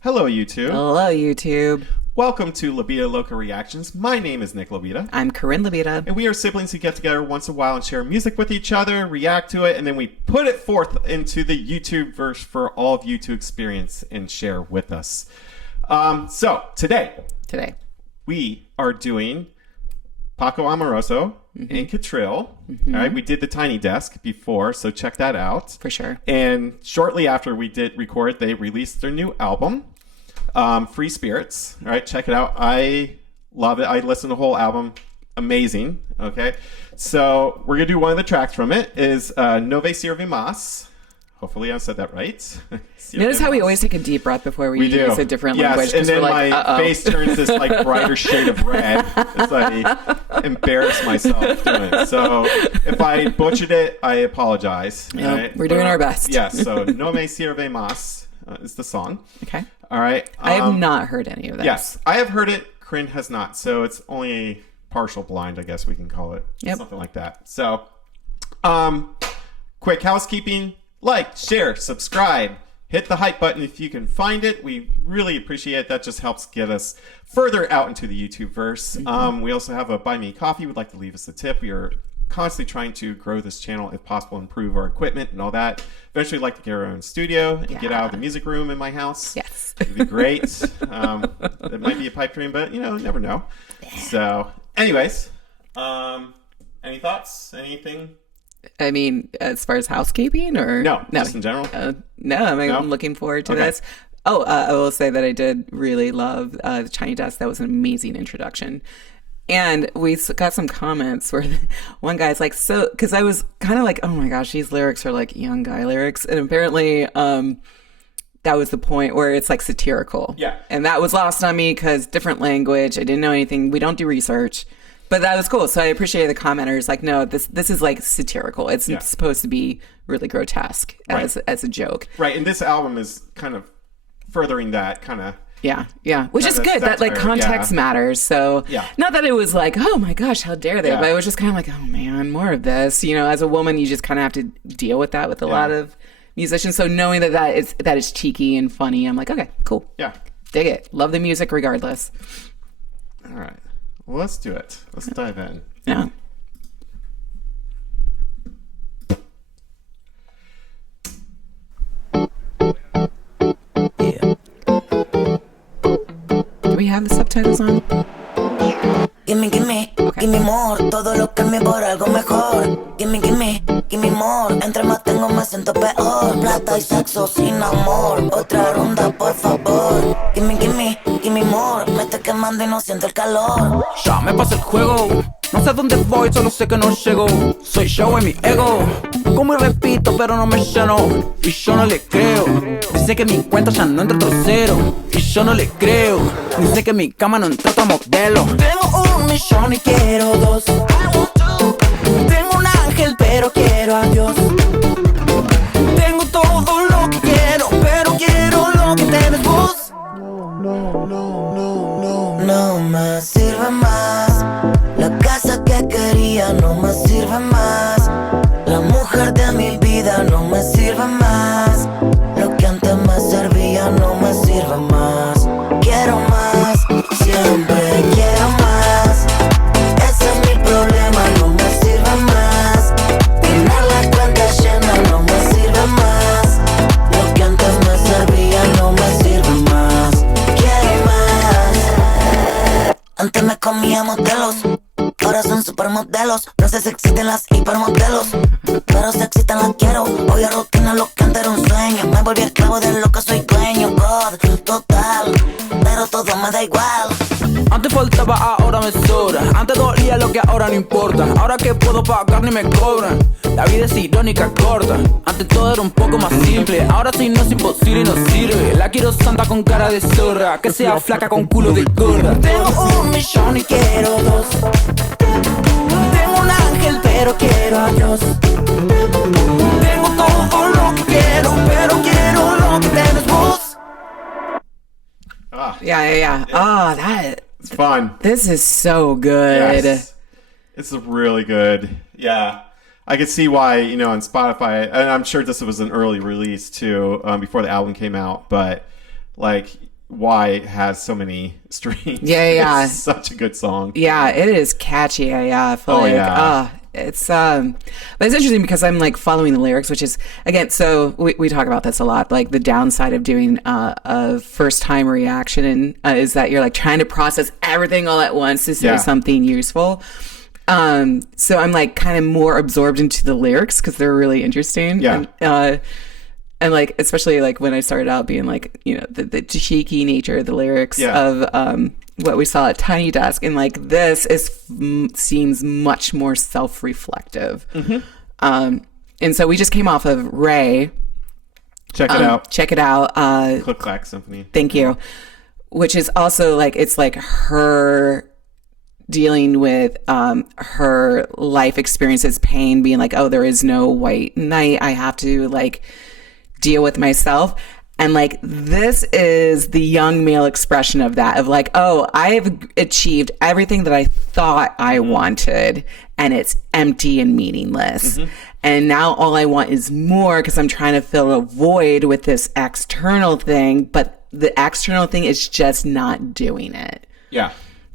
Hello, YouTube. Hello, YouTube. Welcome to Labita Loca Reactions. My name is Nick Labita. I'm Corinne Labita. And we are siblings who get together once in a while and share music with each other, react to it, and then we put it forth into the YouTube verse for all of you to experience and share with us. So, today, we are doing Paco Amoroso and CA7RIEL. All right, we did the Tiny Desk before, so check that out. For sure. And shortly after we did record, they released their new album, Free Spirits. All right, check it out. I love it. I listened to the whole album. Amazing. Okay, so we're gonna do one of the tracks from it. Is No Me Sirve Mas. Hopefully I said that right. Notice how we always take a deep breath before we use a different language. And then like, my face turns this like brighter shade of red. It's like I embarrass myself doing it. So if I butchered it, I apologize. Yep, right? We're doing our best. Yes, so No Me Sirve Mas is the song. Okay. All right. I have not heard any of this. Yes, I have heard it. Corinne has not. So it's only a partial blind, I guess we can call it. Yep. Something like that. So quick housekeeping. Like, share, subscribe, hit the hype button if you can find it. We really appreciate it. That just helps get us further out into the YouTube verse. We also have a Buy Me Coffee. Would like to leave us a tip. We are constantly trying to grow this channel, if possible, improve our equipment and all that. Eventually like to get our own studio and get out of the music room in my house. Yes. It'd be great. It might be a pipe dream, but you never know. Yeah. So anyways, any thoughts? Anything? I mean, as far as housekeeping or? No, just in general. I'm looking forward to this. Oh, I will say that I did really love the Tiny Desk. That was an amazing introduction. And we got some comments where one guy's like, so, because I was kind of like, oh my gosh, these lyrics are like young guy lyrics. And apparently that was the point where it's like satirical. Yeah. And that was lost on me because different language. I didn't know anything. We don't do research. But that was cool. So I appreciate the commenters like, no, this is like satirical. It's supposed to be really grotesque as a joke. Right. And this album is kind of furthering that kind of. Yeah. Which is good. That like context matters. So not that it was like, oh my gosh, how dare they? But it was just kind of like, oh man, more of this. As a woman, you just kind of have to deal with that with a lot of musicians. So knowing that is cheeky and funny, I'm like, okay, cool. Yeah. Dig it. Love the music regardless. All right. Well, let's do it. Let's dive in. Yeah. Do we have the subtitles on? Give me more, todo lo que me por algo mejor. Give me more, entre más tengo me siento peor. Plata y sexo sin amor, otra ronda por favor. Give me more, me estoy quemando y no siento el calor. Ya me pasé el juego, no sé dónde voy, solo sé que no llego. Soy yo en mi ego, como y repito pero no me lleno. Y yo no le creo, dice que mi cuenta ya no entra otro cero. Y yo no le creo, dice que mi cama no entra otro modelo. Tengo 1 millón y quiero 2. Tengo un ángel pero quiero a Dios. Tengo todo lo que quiero, pero quiero lo que tienes vos. No me sirve más. La casa que quería no me sirve más. La mujer de mi vida no me sirve más. Lo que antes me servía no me sirve más. Quiero más, siempre quiero más. Ese es mi problema, no me sirve más. Tener la cuenta llena no me sirve más. Lo que antes me servía no me sirve más. Quiero más. Antes me comía modelos, ahora son supermodelos. No sé si existen las hipermodelos, pero si existen las quiero. Hoy a rutina lo que antes era un sueño. Me volví esclavo de lo que soy dueño. God, total, pero todo me da igual. Antes faltaba, ahora me sobra. Antes dolía lo que ahora no importa. Ahora que puedo pagar ni me cobran. La vida es irónica, corta. Antes todo era un poco más simple. Ahora sí no es imposible y no sirve. La quiero santa con cara de zorra, que sea flaca con culo de gorda. Tengo 1 millón y quiero 2. Tengo un ángel pero quiero a Dios. Tengo todo lo que quiero, pero quiero lo que tienes vos. Yeah. Oh, it's fun. This is so good. Yes. It's really good. Yeah. I could see why, on Spotify, and I'm sure this was an early release too, before the album came out, but like why it has so many streams. Yeah. It's such a good song. Yeah, it is catchy AF. It's but it's interesting because I'm like following the lyrics, which is again, so we talk about this a lot. Like the downside of doing a first time reaction is that you're like trying to process everything all at once to say something useful. So I'm like kind of more absorbed into the lyrics because they're really interesting. Yeah. And like, especially like when I started out being like, you know, the cheeky nature of the lyrics of what we saw at Tiny Desk. And like, this seems much more self-reflective. And so we just came off of Ray. Check it out. Check it out. Click Clack Symphony. Thank you. Which is also like, it's like her dealing with her life experiences, pain, being like, oh, there is no white knight. I have to like deal with myself. And like, this is the young male expression of that, of like, oh, I've achieved everything that I thought I wanted and it's empty and meaningless. And now all I want is more because I'm trying to fill a void with this external thing, but the external thing is just not doing it. Yeah.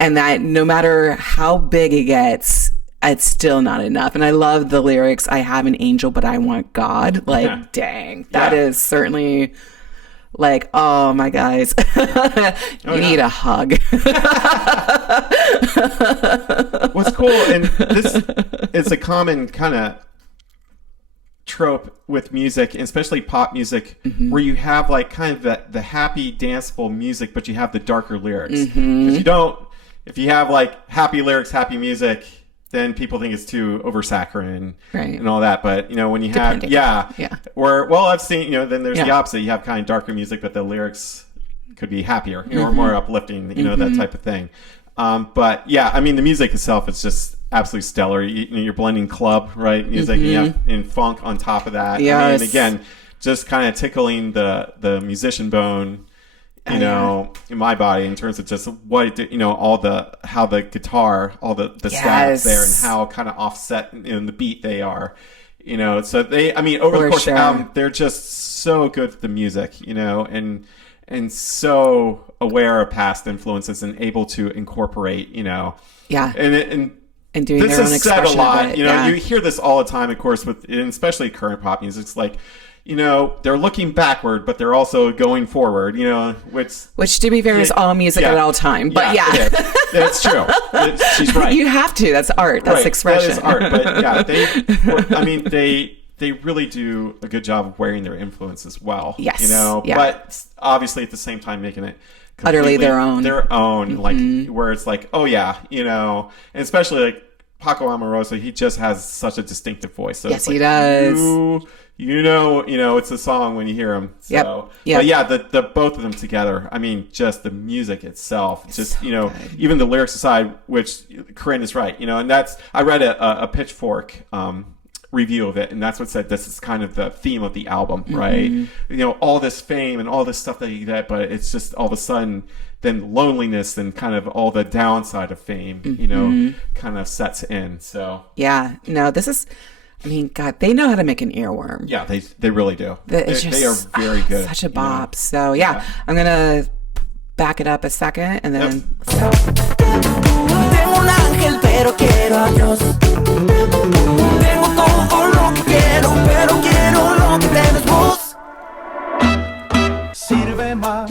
And that no matter how big it gets, it's still not enough. And I love the lyrics, I have an angel, but I want God. Like, dang, that is certainly like, oh my guys, you need a hug. What's cool, and this is a common kind of trope with music, especially pop music, where you have like kind of the happy danceable music, but you have the darker lyrics. Because if you have like happy lyrics, happy music, then people think it's too oversaccharine and all that. But, you know, when you have, I've seen, you know, then there's the opposite. You have kind of darker music, but the lyrics could be happier, you know, or more uplifting, you know, that type of thing. But yeah, I mean, the music itself is just absolutely stellar. You're blending club, right? Music, and funk on top of that. I mean, again, just kind of tickling the musician bone, you know, in my body in terms of just what, you know, how the guitar, all the stats there and how kind of offset in the beat they are, you know. So they, I mean, over the course of the album, they're just so good at the music, you know, and so aware of past influences and able to incorporate, you know. And doing this is said a lot, you know, you hear this all the time, of course, with, and especially current pop music. It's like, you know, they're looking backward, but they're also going forward, you know, which to be fair is all music at all time. But it's true. She's right. You have to. That's art. That's expression. That is art. But they really do a good job of wearing their influences well. Yes. You know, but obviously at the same time making it utterly their own, like where it's like, oh yeah, you know, and especially like Paco Amoroso, he just has such a distinctive voice. So yes, he does. You know, it's a song when you hear him. So, but yeah, the both of them together. I mean, just the music itself, just, you know, even the lyrics aside, which Corinne is right, you know, and I read a Pitchfork review of it, and that's what said this is kind of the theme of the album, right? You know, all this fame and all this stuff that you get, but it's just all of a sudden then loneliness and kind of all the downside of fame, you know, kind of sets in. So this is, I mean, God, they know how to make an earworm. Yeah, they really do. They are very good. Such a bop. You know? So I'm gonna back it up a second and then let's go. Tengo un ángel, pero quiero a Dios. Tengo todo lo que quiero, pero quiero lo que tienes vos. Sirve más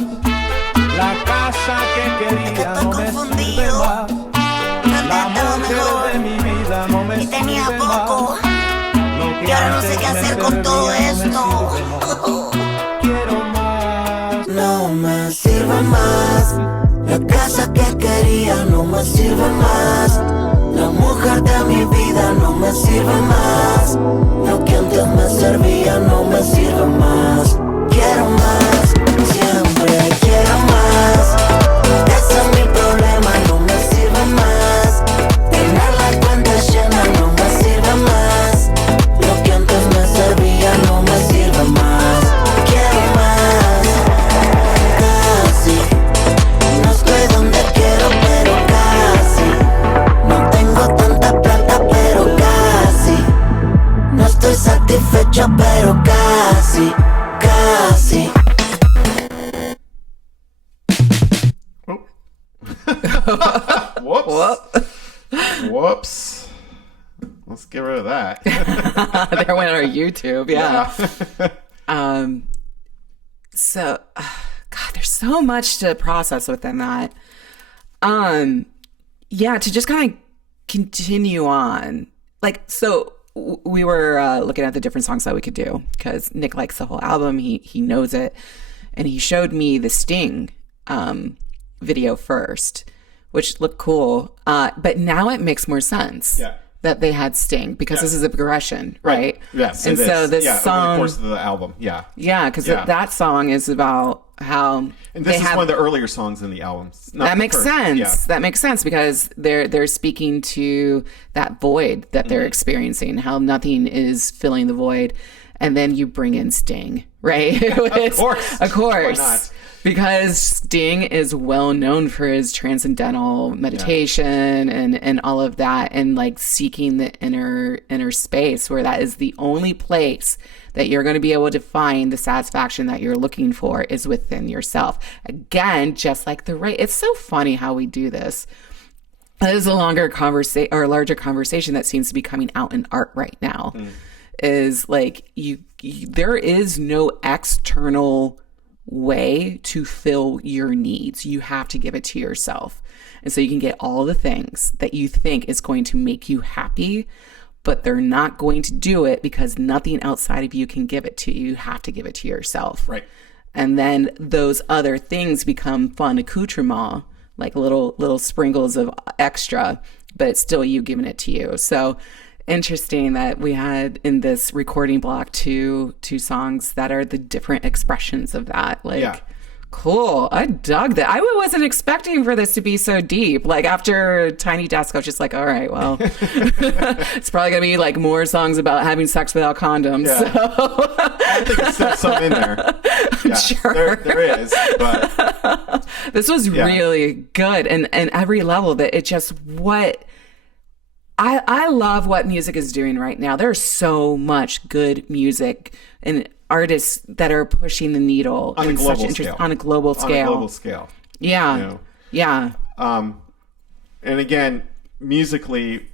la casa que quería, no me sirve más. La mujer de mi vida no me sirve más. Y ahora no sé qué hacer con todo esto. Quiero más. No me sirve más. La casa que quería no me sirve más. La mujer de mi vida no me sirve más. Lo que antes me servía no me sirve más. Quiero más, siempre quiero más. Ese es mi problema, no me sirve más. Tener la cuenta llena no me sirve más. Lo que antes me servía no me sirve más. Quiero más, casi. No estoy donde quiero, pero casi. No tengo tanta plata, pero casi. No estoy satisfecho, pero casi, casi. Whoops. Let's get rid of that. There went our YouTube. Yeah. So, God, there's so much to process within that. Yeah, to just kind of continue on. Like, so we were looking at the different songs that we could do because Nick likes the whole album. He knows it. And he showed me the Sting video first, which looked cool. But now it makes more sense that they had Sting because this is a progression, right? Yes. And so this song, over the course of the album, yeah, because that song is about how and this is one of the earlier songs in the album. That makes sense. Yeah. That makes sense because they're speaking to that void that they're experiencing, how nothing is filling the void, and then you bring in Sting, right? Of course. Why not? Because Sting is well known for his transcendental meditation and all of that, and like seeking the inner space where that is the only place that you're going to be able to find the satisfaction that you're looking for is within yourself. Again, just like it's so funny how we do this. That is a larger conversation that seems to be coming out in art right now. Is like there is no external way to fill your needs. You have to give it to yourself. And so you can get all the things that you think is going to make you happy, but they're not going to do it because nothing outside of you can give it to you. You have to give it to yourself. Right. And then those other things become fun accoutrement, like little sprinkles of extra, but it's still you giving it to you. So interesting that we had in this recording block two songs that are the different expressions of that. Like, cool. I dug that. I wasn't expecting for this to be so deep. Like after Tiny Desk, I was just like, all right, well, it's probably gonna be like more songs about having sex without condoms. Yeah. So. I think there's some in there. Yeah, sure. There is, but this was really good, and every level that it just I love what music is doing right now. There's so much good music and artists that are pushing the needle on a global scale. Yeah. You know? Yeah. And again, musically,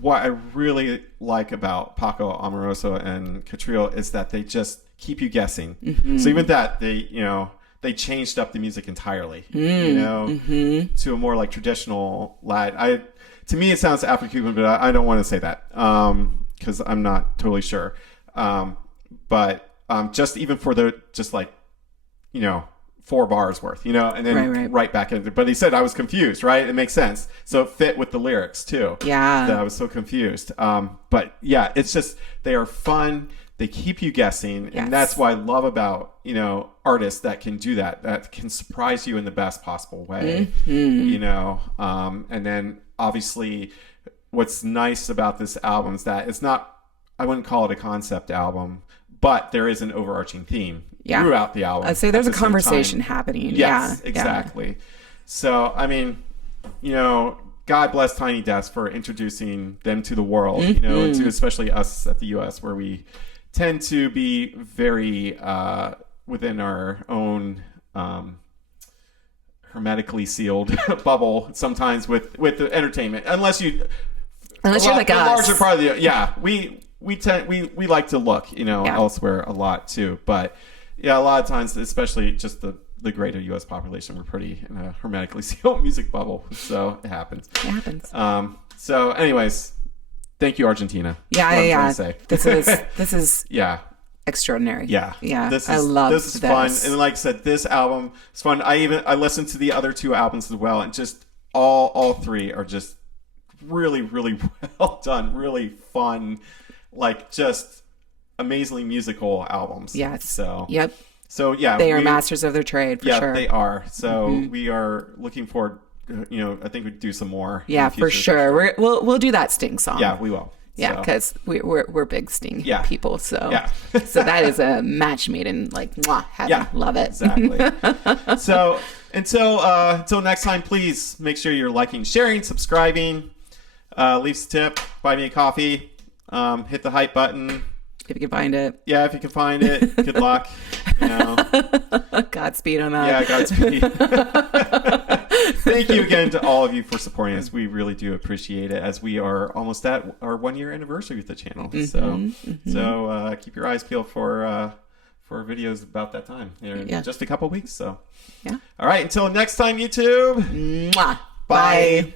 what I really like about Paco Amoroso and CA7RIEL is that they just keep you guessing. So even that, they changed up the music entirely, to a more like traditional Latin. To me, it sounds Afro-Cuban, but I don't want to say that because I'm not totally sure. But just even for just 4 bars worth, and then right back into. But he said I was confused, right? It makes sense. So it fit with the lyrics too. Yeah. That I was so confused. But yeah, it's just they are fun. They keep you guessing, and that's what I love about artists that can do that can surprise you in the best possible way. And then obviously, what's nice about this album is that it's not. I wouldn't call it a concept album, but there is an overarching theme throughout the album. I'd say there's a conversation happening. Yes, exactly. So, I mean, God bless Tiny Desk for introducing them to the world, to especially us at the U.S., where we tend to be very within our own hermetically sealed bubble sometimes with the entertainment. Unless you're like us. Larger part of the, we like to look, elsewhere a lot too. But a lot of times, especially just the greater U.S. population, we're pretty in a hermetically sealed music bubble. So it happens. It happens. So anyways, thank you, Argentina. Yeah. This is extraordinary. Yeah. I love this. This is fun. And like I said, this album is fun. I listened to the other 2 albums as well, and just all 3 are just really, really well done, really fun, like just amazingly musical albums. Yes. So So they are masters of their trade for sure. Yeah, they are. So we are looking forward. I think we'd do some more. Yeah, for sure. We'll do that Sting song. Yeah, we will. Yeah, because we're big Sting people. So so that is a match made in heaven. Yeah, love it. Exactly. So until next time, please make sure you're liking, sharing, subscribing. Leave us a tip. Buy me a coffee. Hit the hype button. If you can find it. Yeah, if you can find it. Good luck. Godspeed on that. Yeah, Godspeed. thank you again to all of you for supporting us. We really do appreciate it, as we are almost at our 1 year anniversary with the channel. So keep your eyes peeled for videos about that time in just a couple weeks. So yeah. All right, until next time, YouTube. Mwah. Bye.